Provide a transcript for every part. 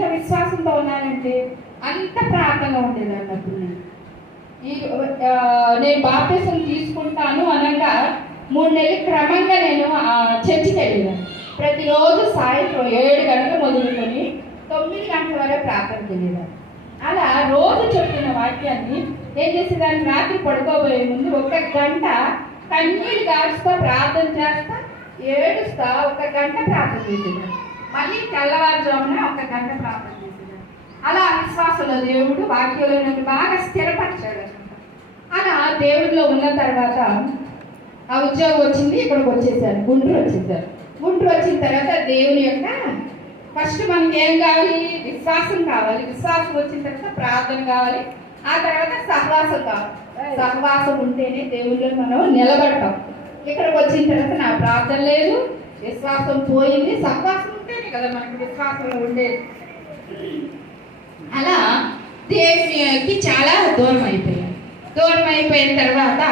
ఎంత విశ్వాసంతో ఉన్నానంటే అంత ప్రార్థనలో ఉండేది అన్నప్పుడు నేను బాప్టిజం తీసుకుంటాను అనగా 3 నెలలు క్రమంగా నేను చర్చికి వెళ్ళేదాన్ని. ప్రతిరోజు సాయంత్రం 7 గంటలు మొదలుకొని 9 గంటల వరకు ప్రార్థన వెళ్ళేదాన్ని. అలా రోజు చెప్తున్న వాక్యాన్ని ఏం చేసేదాన్ని, రాత్రి పడుకోబోయే ముందు 1 గంట కన్నీళ్ళు గారుస్తా ప్రార్థన చేస్తా, ఏడుస్తా 1 గంట ప్రార్థన చేసేదాన్ని. మళ్ళీ తెల్లవారుజామున 1 గంట ప్రార్థన చేసేదాన్ని. అలా విశ్వాసంలో దేవుడు వాక్యంలో నన్ను బాగా స్థిరపరిచాడు. అలా దేవుడిలో ఉన్న తర్వాత ఆ ఉద్యోగం వచ్చింది, ఇక్కడికి వచ్చేసారు, గుంటూరు వచ్చేసారు. గుంటూరు వచ్చిన తర్వాత దేవుని యొక్క ఫస్ట్ మనకి ఏం కావాలి, విశ్వాసం కావాలి. విశ్వాసం వచ్చిన తర్వాత ప్రార్థన కావాలి, ఆ తర్వాత సహవాసం కావాలి. సహవాసం ఉంటేనే దేవుళ్ళో మనం నిలబడతాం. ఇక్కడికి వచ్చిన తర్వాత నా ప్రార్థన లేదు, విశ్వాసం పోయింది. సహవాసం ఉంటేనే కదా మనకి విశ్వాసంలో ఉండేది. అలా దేవునికి చాలా దూరం అయిపోయాను. దూరం అయిపోయిన తర్వాత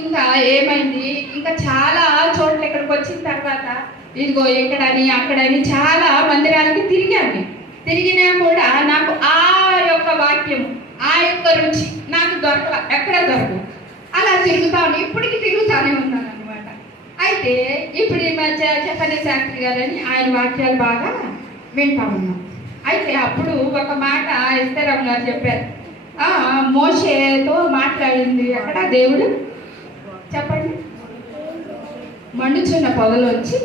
ఇంకా ఏమైంది, ఇంకా చాలా చోట్ల ఇక్కడికి వచ్చిన తర్వాత ఇదిగో ఎక్కడని అక్కడని చాలా మందిరాలకి తిరిగాను. తిరిగినా కూడా నాకు ఆ యొక్క వాక్యం, ఆ యొక్క రుచి నాకు ఎక్కడ దొరకదు. అలా తిరుగుతాను, ఇప్పటికీ తిరుగుతానే ఉన్నాను అనమాట. అయితే ఇప్పుడు ఈ మధ్య చెప్పని శాస్త్రి గారని ఆయన వాక్యాలు బాగా వింటా ఉన్నాం. అయితే అప్పుడు ఒక మాట ఎస్తేరామ్ గారు చెప్పారు, మోషేతో మాట్లాడింది అక్కడ దేవుడు, చెప్పండి, మండుచున్న పొదలోంచి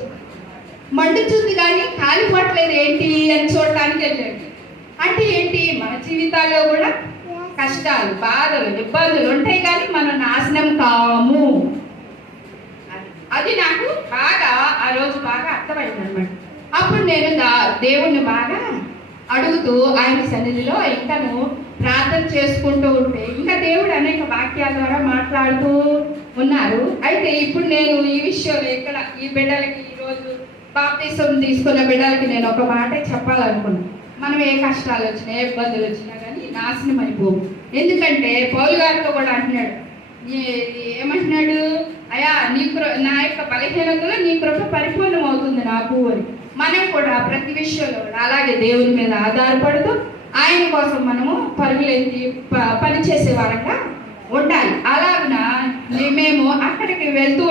మండుచుంది కానీ కాలిపోవట్లేదు ఏంటి అని చూడటానికి వెళ్ళండి. అంటే ఏంటి, మన జీవితాల్లో కూడా కష్టాలు, బాధలు, ఇబ్బందులు ఉంటాయి కానీ మనం నాశనం కాము. అది నాకు బాగా ఆ రోజు బాగా అర్థమైంది అనమాట. అప్పుడు నేను దేవుణ్ణి బాగా అడుగుతూ ఆయన సన్నిధిలో ఇంకాను ప్రార్థన చేసుకుంటూ ఉంటే ఇంకా దేవుడు అనేక వాక్యాల ద్వారా మాట్లాడుతూ ఉన్నారు. అయితే ఇప్పుడు నేను ఈ విషయంలో ఇక్కడ ఈ బిడ్డలకి ఈరోజు బాప్టిజం తీసుకున్న బిడ్డలకి నేను ఒక మాట చెప్పాలనుకున్నాను. మనం ఏ కష్టాలు వచ్చినా, ఏ ఇబ్బందులు వచ్చినా కానీ నాశనం అయిపోవు. ఎందుకంటే పౌలు గారితో కూడా అంటున్నాడు, ఏమంటున్నాడు, అయ్యా నా యొక్క బలహీనతలో నీ కృప పరిపూర్ణం అవుతుంది నాకు అని. మనం కూడా ప్రతి విషయంలో అలాగే దేవుని మీద ఆధారపడుతూ ఆయన కోసం మనము పరుగులెత్తి పనిచేసే వారంగా ఉండాలి. అలాగున మేము అక్కడికి వెళ్తూ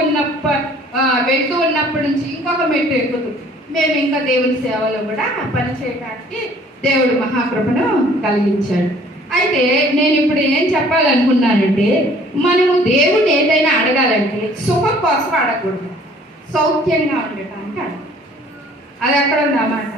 ఉన్నప్పటి నుంచి ఇంకొక మెట్టు ఎక్కుతూ మేము ఇంకా దేవుని సేవలో కూడా పనిచేయడానికి దేవుడు మహాకృపను కలిగించాడు. అయితే నేను ఇప్పుడు ఏం చెప్పాలనుకున్నానంటే, మనము దేవుడిని ఏదైనా అడగాలంటే సుఖం కోసం అడగకూడదు, సౌఖ్యంగా ఉండటానికి అడగాలి. అది ఎక్కడ ఉంది అన్నమాట.